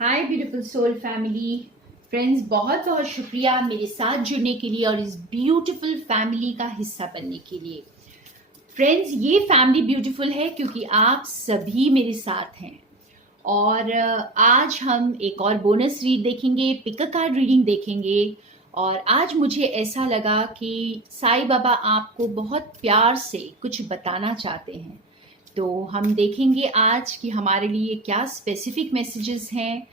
हाय beautiful soul family friends, बहुत बहुत शुक्रिया मेरे साथ जुड़ने के लिए और इस ब्यूटीफुल फैमिली का हिस्सा बनने के लिए। फ्रेंड्स, ये फैमिली ब्यूटीफुल है क्योंकि आप सभी मेरे साथ हैं। और आज हम एक और बोनस रीड देखेंगे, पिक अ कार्ड रीडिंग देखेंगे। और आज मुझे ऐसा लगा कि साईं बाबा आपको बहुत प्यार से कुछ बताना चाहते हैं। तो हम देखेंगे आज कि हमारे लिए क्या स्पेसिफिक मैसेजेस हैं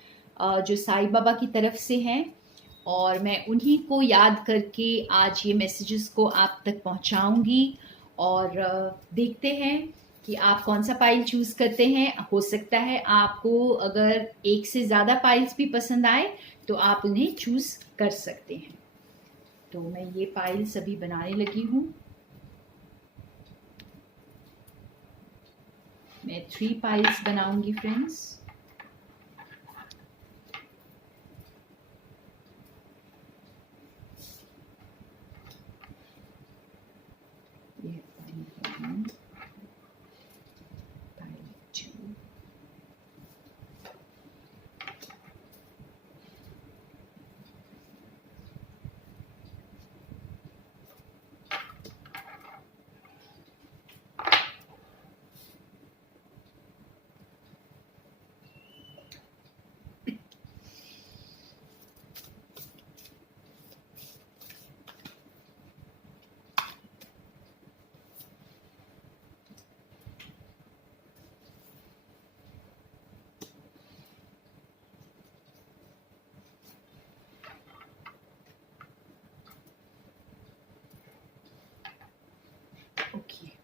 जो साईं बाबा की तरफ से हैं। और मैं उन्हीं को याद करके आज ये मैसेजेस को आप तक पहुंचाऊंगी। और देखते हैं कि आप कौन सा पाइल चूज करते हैं। हो सकता है आपको अगर एक से ज़्यादा पाइल्स भी पसंद आए तो आप उन्हें चूज कर सकते हैं। तो मैं ये पाइल्स अभी बनाने लगी हूँ। मैं 3 पाइल्स बनाऊंगी फ्रेंड्स। ये पाइल 1, पाइल 2, ओके।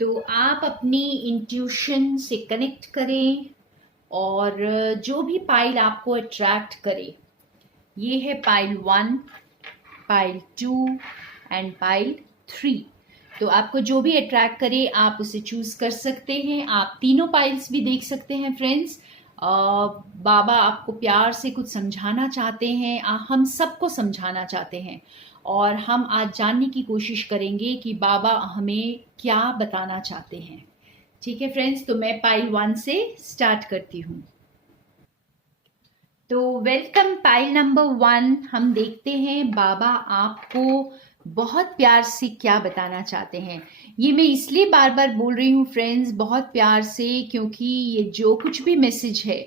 तो आप अपनी इंट्यूशन से कनेक्ट करें और जो भी पाइल आपको अट्रैक्ट करे। ये है पाइल 1, पाइल 2 एंड पाइल 3। तो आपको जो भी अट्रैक्ट करे आप उसे चूज कर सकते हैं। आप तीनों पाइल्स भी देख सकते हैं फ्रेंड्स। बाबा आपको प्यार से कुछ समझाना चाहते हैं, हम सबको समझाना चाहते हैं। और हम आज जानने की कोशिश करेंगे कि बाबा हमें क्या बताना चाहते हैं। ठीक है फ्रेंड्स, तो मैं पाइल 1 से स्टार्ट करती हूँ। तो वेलकम पाइल नंबर 1। हम देखते हैं बाबा आपको बहुत प्यार से क्या बताना चाहते हैं। ये मैं इसलिए बार बार बोल रही हूँ फ्रेंड्स, बहुत प्यार से, क्योंकि ये जो कुछ भी मैसेज है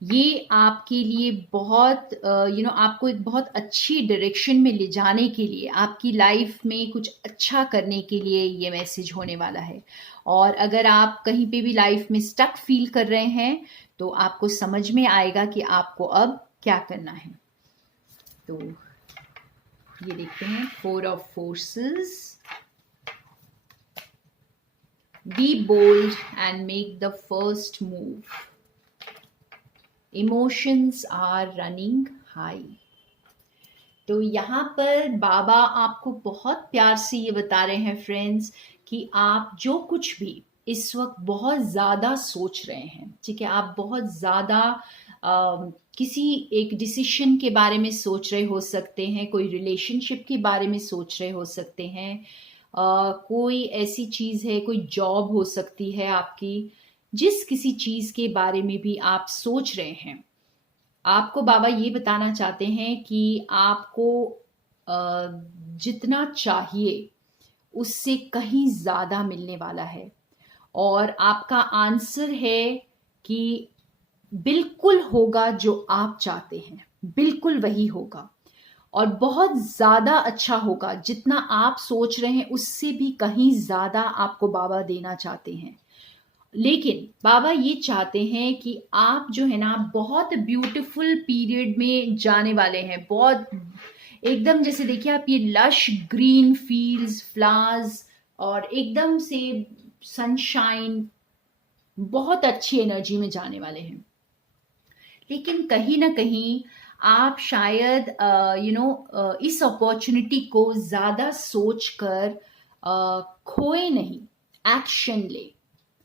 ये आपके लिए बहुत आपको एक बहुत अच्छी डायरेक्शन में ले जाने के लिए, आपकी लाइफ में कुछ अच्छा करने के लिए ये मैसेज होने वाला है। और अगर आप कहीं पे भी लाइफ में स्टक फील कर रहे हैं तो आपको समझ में आएगा कि आपको अब क्या करना है। तो ये देखते हैं 4 of forces. Be bold and make the first move. Emotions are running high. तो यहाँ पर बाबा आपको बहुत प्यार से ये बता रहे हैं फ्रेंड्स कि आप जो कुछ भी इस वक्त बहुत ज़्यादा सोच रहे हैं, ठीक है, आप बहुत ज़्यादा किसी एक डिसीशन के बारे में सोच रहे हो सकते हैं, कोई रिलेशनशिप के बारे में सोच रहे हो सकते हैं, कोई ऐसी चीज़ है, कोई जॉब हो सकती है आपकी, जिस किसी चीज़ के बारे में भी आप सोच रहे हैं। आपको बाबा ये बताना चाहते हैं कि आपको जितना चाहिए उससे कहीं ज़्यादा मिलने वाला है। और आपका आंसर है कि बिल्कुल होगा जो आप चाहते हैं, बिल्कुल वही होगा और बहुत ज़्यादा अच्छा होगा। जितना आप सोच रहे हैं उससे भी कहीं ज़्यादा आपको बाबा देना चाहते हैं। लेकिन बाबा ये चाहते हैं कि आप जो है ना बहुत ब्यूटीफुल पीरियड में जाने वाले हैं। बहुत एकदम जैसे देखिए आप, ये लश ग्रीन फील्ड्स, फ्लावर्स और एकदम से सनशाइन, बहुत अच्छी एनर्जी में जाने वाले हैं। लेकिन कहीं ना कहीं आप शायद इस अपॉर्चुनिटी को ज़्यादा सोचकर खोए नहीं, एक्शन ले,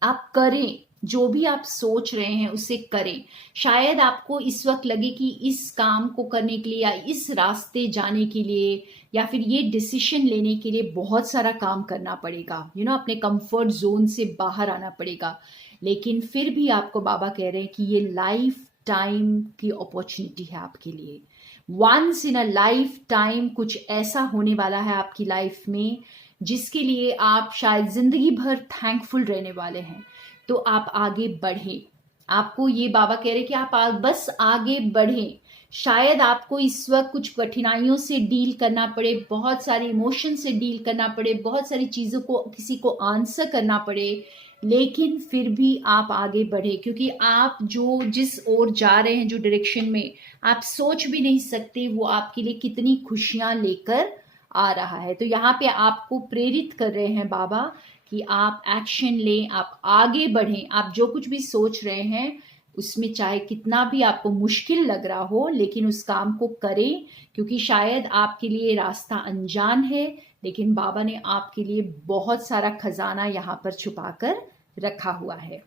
आप करें। जो भी आप सोच रहे हैं उसे करें। शायद आपको इस वक्त लगे कि इस काम को करने के लिए या इस रास्ते जाने के लिए या फिर ये डिसीजन लेने के लिए बहुत सारा काम करना पड़ेगा, अपने कंफर्ट जोन से बाहर आना पड़ेगा। लेकिन फिर भी आपको बाबा कह रहे हैं कि ये लाइफ टाइम की अपॉर्चुनिटी है आपके लिए। Once in a lifetime कुछ ऐसा होने वाला है आपकी लाइफ में जिसके लिए आप शायद जिंदगी भर थैंकफुल रहने वाले हैं। तो आप आगे बढ़ें। आपको ये बाबा कह रहे हैं कि आप बस आगे बढ़ें। शायद आपको इस वक्त कुछ कठिनाइयों से डील करना पड़े, बहुत सारे इमोशन से डील करना पड़े, बहुत सारी चीज़ों को किसी को आंसर करना पड़े, लेकिन फिर भी आप आगे बढ़े, क्योंकि आप जो जिस ओर जा रहे हैं, जो डायरेक्शन में आप सोच भी नहीं सकते वो आपके लिए कितनी खुशियां लेकर आ रहा है। तो यहाँ पे आपको प्रेरित कर रहे हैं बाबा कि आप एक्शन लें, आप आगे बढ़ें। आप जो कुछ भी सोच रहे हैं उसमें चाहे कितना भी आपको मुश्किल लग रहा हो, लेकिन उस काम को करें, क्योंकि शायद आपके लिए रास्ता अनजान है, लेकिन बाबा ने आपके लिए बहुत सारा खजाना यहाँ पर छुपा कर रखा हुआ है।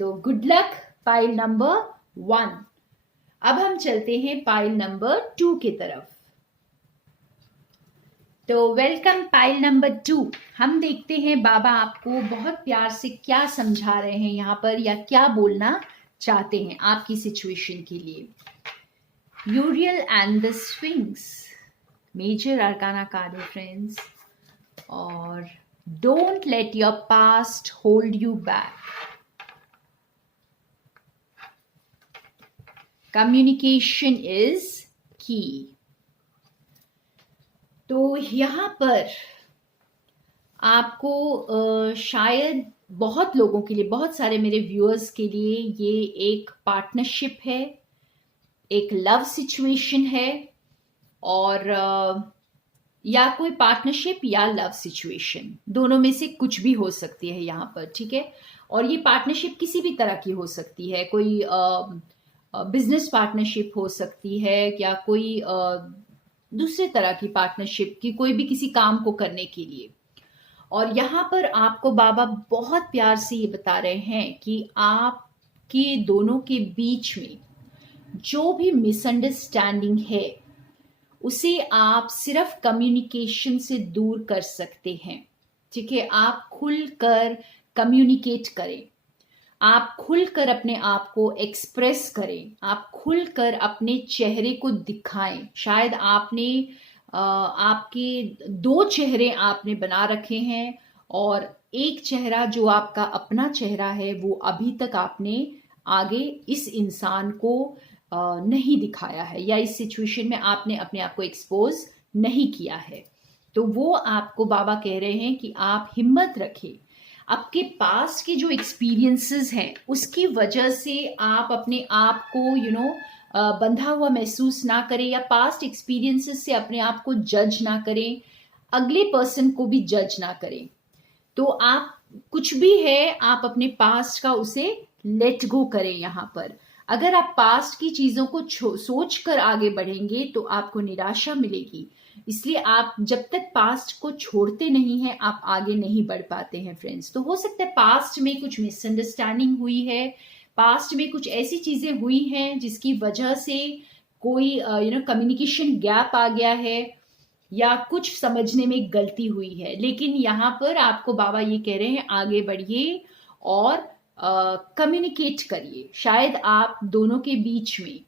तो गुड लक पाइल नंबर 1। अब हम चलते हैं पाइल नंबर 2 की तरफ। तो वेलकम पाइल नंबर 2। हम देखते हैं बाबा आपको बहुत प्यार से क्या समझा रहे हैं यहाँ पर, या क्या बोलना चाहते हैं आपकी सिचुएशन के लिए। Uriel and the swings, major arcana card है फ्रेंड्स। और don't let your past hold you back. Communication is key. तो यहाँ पर आपको शायद बहुत लोगों के लिए, बहुत सारे मेरे व्यूअर्स के लिए ये एक पार्टनरशिप है, एक लव सिचुएशन है, और या कोई पार्टनरशिप या लव सिचुएशन, दोनों में से कुछ भी हो सकती है यहाँ पर, ठीक है। और ये पार्टनरशिप किसी भी तरह की हो सकती है, कोई बिजनेस पार्टनरशिप हो सकती है, या कोई दूसरे तरह की पार्टनरशिप की, कोई भी किसी काम को करने के लिए। और यहाँ पर आपको बाबा बहुत प्यार से ये बता रहे हैं कि आपके दोनों के बीच में जो भी मिसअंडरस्टैंडिंग है उसे आप सिर्फ कम्युनिकेशन से दूर कर सकते हैं, ठीक है। आप खुलकर कम्युनिकेट करें, आप खुलकर अपने आप को एक्सप्रेस करें, आप खुलकर अपने चेहरे को दिखाएं। शायद आपने आपके 2 चेहरे आपने बना रखे हैं, और एक चेहरा जो आपका अपना चेहरा है वो अभी तक आपने आगे इस इंसान को नहीं दिखाया है, या इस सिचुएशन में आपने अपने आप को एक्सपोज नहीं किया है। तो वो आपको बाबा कह रहे हैं कि आप हिम्मत रखें। आपके पास के जो एक्सपीरियंसेस हैं उसकी वजह से आप अपने आप को बंधा हुआ महसूस ना करें, या पास्ट एक्सपीरियंसेस से अपने आप को जज ना करें, अगले पर्सन को भी जज ना करें। तो आप कुछ भी है, आप अपने पास्ट का उसे लेट गो करें। यहाँ पर अगर आप पास्ट की चीजों को सोच कर आगे बढ़ेंगे तो आपको निराशा मिलेगी। इसलिए आप जब तक पास्ट को छोड़ते नहीं हैं आप आगे नहीं बढ़ पाते हैं फ्रेंड्स। तो हो सकता है पास्ट में कुछ मिसअंडरस्टैंडिंग हुई है, पास्ट में कुछ ऐसी चीजें हुई हैं जिसकी वजह से कोई कम्युनिकेशन गैप आ गया है, या कुछ समझने में गलती हुई है। लेकिन यहाँ पर आपको बाबा ये कह रहे हैं आगे बढ़िए और कम्युनिकेट करिए। शायद आप दोनों के बीच में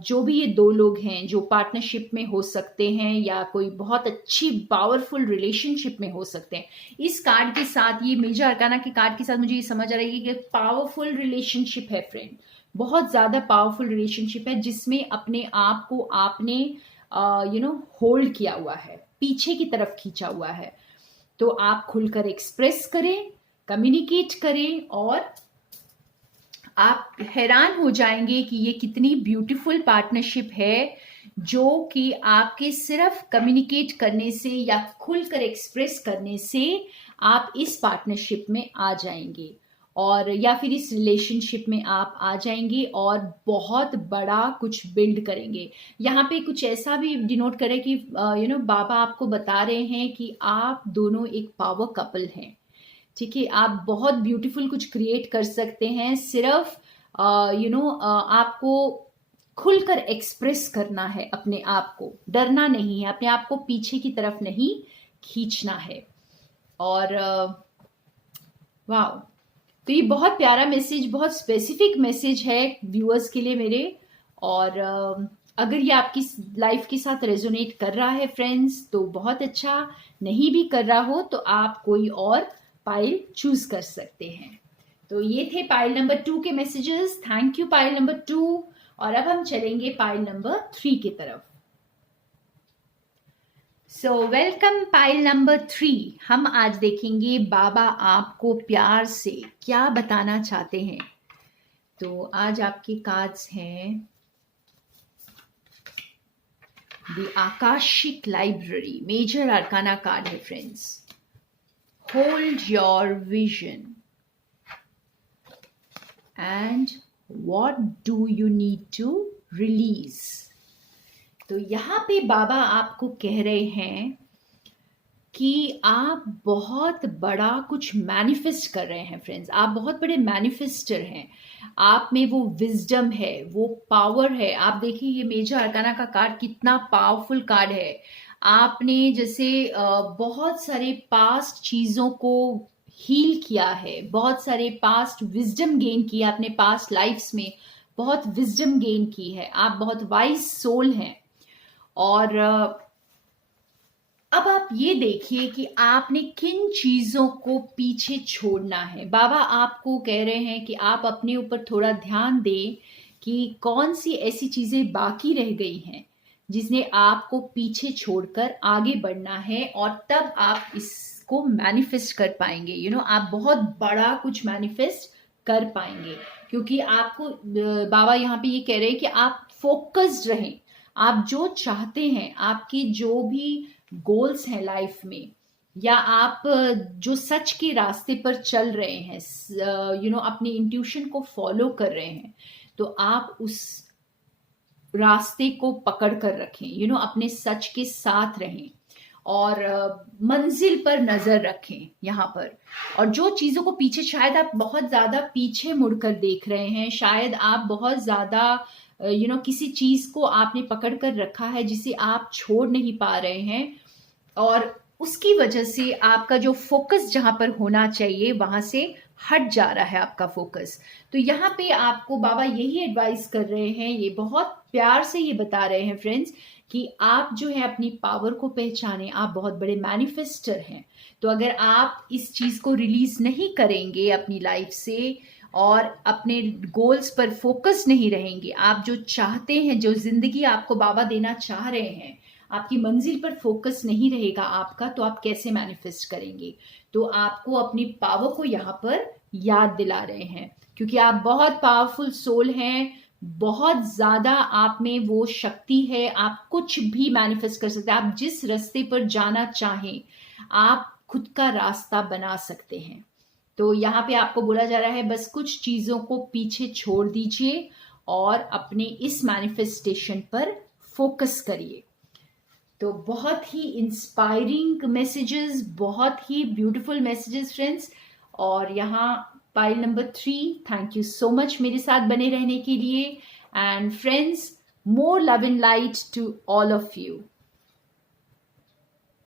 जो भी ये 2 लोग हैं जो पार्टनरशिप में हो सकते हैं, या कोई बहुत अच्छी पावरफुल रिलेशनशिप में हो सकते हैं। इस कार्ड के साथ, ये मेजर अरकाना के कार्ड के साथ मुझे ये समझ आ रही है कि पावरफुल रिलेशनशिप है फ्रेंड, बहुत ज्यादा पावरफुल रिलेशनशिप है, जिसमें अपने आप को आपने होल्ड किया हुआ है, पीछे की तरफ खींचा हुआ है। तो आप खुलकर एक्सप्रेस करें, कम्युनिकेट करें, और आप हैरान हो जाएंगे कि ये कितनी ब्यूटीफुल पार्टनरशिप है, जो कि आपके सिर्फ कम्युनिकेट करने से या खुलकर एक्सप्रेस करने से आप इस पार्टनरशिप में आ जाएंगे, और या फिर इस रिलेशनशिप में आप आ जाएंगे और बहुत बड़ा कुछ बिल्ड करेंगे। यहाँ पे कुछ ऐसा भी डिनोट करे कि बाबा आपको बता रहे हैं कि आप दोनों एक पावर कपल हैं, ठीक है। आप बहुत ब्यूटीफुल कुछ क्रिएट कर सकते हैं, सिर्फ आपको खुलकर एक्सप्रेस करना है अपने आप को, डरना नहीं है, अपने आप को पीछे की तरफ नहीं खींचना है। और वाह, तो ये बहुत प्यारा मैसेज, बहुत स्पेसिफिक मैसेज है व्यूअर्स के लिए मेरे। और अगर ये आपकी लाइफ के साथ रेजोनेट कर रहा है फ्रेंड्स तो बहुत अच्छा, नहीं भी कर रहा हो तो आप कोई और पाइल चूज कर सकते हैं। तो ये थे पाइल नंबर 2 के messages. Thank you pile number 2। और अब हम चलेंगे पाइल नंबर 3 की तरफ। So welcome pile number 3। हम आज देखेंगे बाबा आपको प्यार से क्या बताना चाहते हैं। तो आज आपके कार्ड्स हैं the Akashic library, major arcana card है friends. Hold your vision and what do you need to release. तो यहाँ पे बाबा आपको कह रहे हैं कि आप बहुत बड़ा कुछ मैनिफेस्ट कर रहे हैं फ्रेंड्स। आप बहुत बड़े मैनिफेस्टर हैं। आप में वो विजडम है, वो पावर है। आप देखिए ये मेजर आर्काना का कार्ड कितना पावरफुल कार्ड है। आपने जैसे बहुत सारे पास्ट चीज़ों को हील किया है, बहुत सारे पास्ट विजडम गेन किया आपने, पास्ट लाइफ्स में बहुत विजडम गेन की है। आप बहुत वाइज सोल हैं। और अब आप ये देखिए कि आपने किन चीजों को पीछे छोड़ना है। बाबा आपको कह रहे हैं कि आप अपने ऊपर थोड़ा ध्यान दें कि कौन सी ऐसी चीजें बाकी रह गई हैं जिसने आपको पीछे छोड़कर आगे बढ़ना है, और तब आप इसको मैनिफेस्ट कर पाएंगे। आप बहुत बड़ा कुछ मैनिफेस्ट कर पाएंगे, क्योंकि आपको बाबा यहाँ पे ये कह रहे हैं कि आप फोकस्ड रहें। आप जो चाहते हैं, आपके जो भी गोल्स हैं लाइफ में, या आप जो सच के रास्ते पर चल रहे हैं, अपने इंट्यूशन को फॉलो कर रहे हैं, तो आप उस रास्ते को पकड़ कर रखें। अपने सच के साथ रहें और मंजिल पर नजर रखें यहाँ पर। और जो चीजों को पीछे, शायद आप बहुत ज्यादा पीछे मुड़कर देख रहे हैं, शायद आप बहुत ज्यादा किसी चीज को आपने पकड़ कर रखा है जिसे आप छोड़ नहीं पा रहे हैं, और उसकी वजह से आपका जो फोकस जहां पर होना चाहिए वहां से हट जा रहा है आपका फोकस। तो यहाँ पे आपको बाबा यही एडवाइस कर रहे हैं, ये बहुत प्यार से ये बता रहे हैं फ्रेंड्स कि आप जो है अपनी पावर को पहचाने। आप बहुत बड़े मैनिफेस्टर हैं। तो अगर आप इस चीज को रिलीज नहीं करेंगे अपनी लाइफ से और अपने गोल्स पर फोकस नहीं रहेंगे, आप जो चाहते हैं, जो जिंदगी आपको बाबा देना चाह रहे हैं, आपकी मंजिल पर फोकस नहीं रहेगा आपका, तो आप कैसे मैनिफेस्ट करेंगे। तो आपको अपनी पावर को यहाँ पर याद दिला रहे हैं, क्योंकि आप बहुत पावरफुल सोल हैं। बहुत ज्यादा आप में वो शक्ति है। आप कुछ भी मैनिफेस्ट कर सकते हैं। आप जिस रास्ते पर जाना चाहें, आप खुद का रास्ता बना सकते हैं। तो यहाँ पे आपको बोला जा रहा है बस कुछ चीजों को पीछे छोड़ दीजिए और अपने इस मैनिफेस्टेशन पर फोकस करिए। तो बहुत ही इंस्पायरिंग मैसेजेस, बहुत ही ब्यूटीफुल मैसेजेस फ्रेंड्स। और यहाँ पाइल number 3, thank you so much मेरे साथ बने रहने के लिए। And friends, more love and light to all of you.